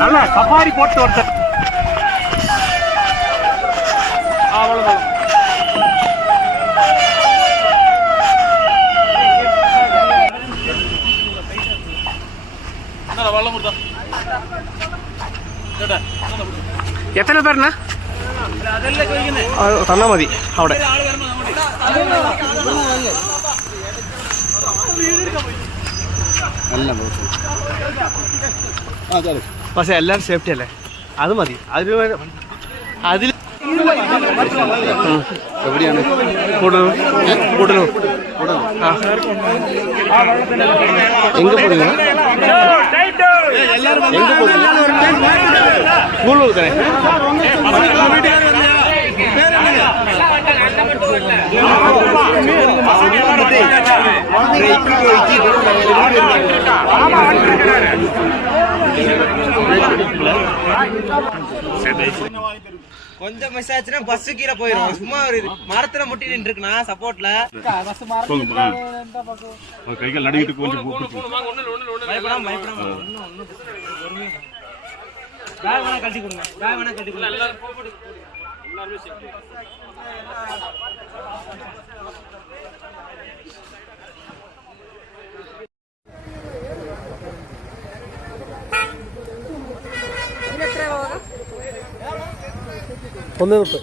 நல்லா சஃபாரி போட்டு ஒருத்தர் அவ்வளவுதான். എത്ര പേരണ തന്നാ മതി അവിടെ. പക്ഷെ എല്ലാവരും സേഫ്റ്റി അല്ലേ, അത് മതി. അതിൽ എവിടെയാണ് കൂടലൂർ എങ്ക പോறீங்க எங்க போறீங்க? கூடலூர் தானே. கொஞ்சம் மிஸ் ஆச்சுன்னா பஸ் கீழே போயிடும். சும்மா ஒரு மரத்துல முட்டி நின்று இருக்குண்ணா சப்போர்ட்ல. கைகள் நடுக்கிட்டு கொஞ்சம் பயப்படாம பேக் வேணா கட்டி கொடுங்க, பேக் வேணா கட்டி கொடுங்க. எல்லாரும் ഒന്ന് 30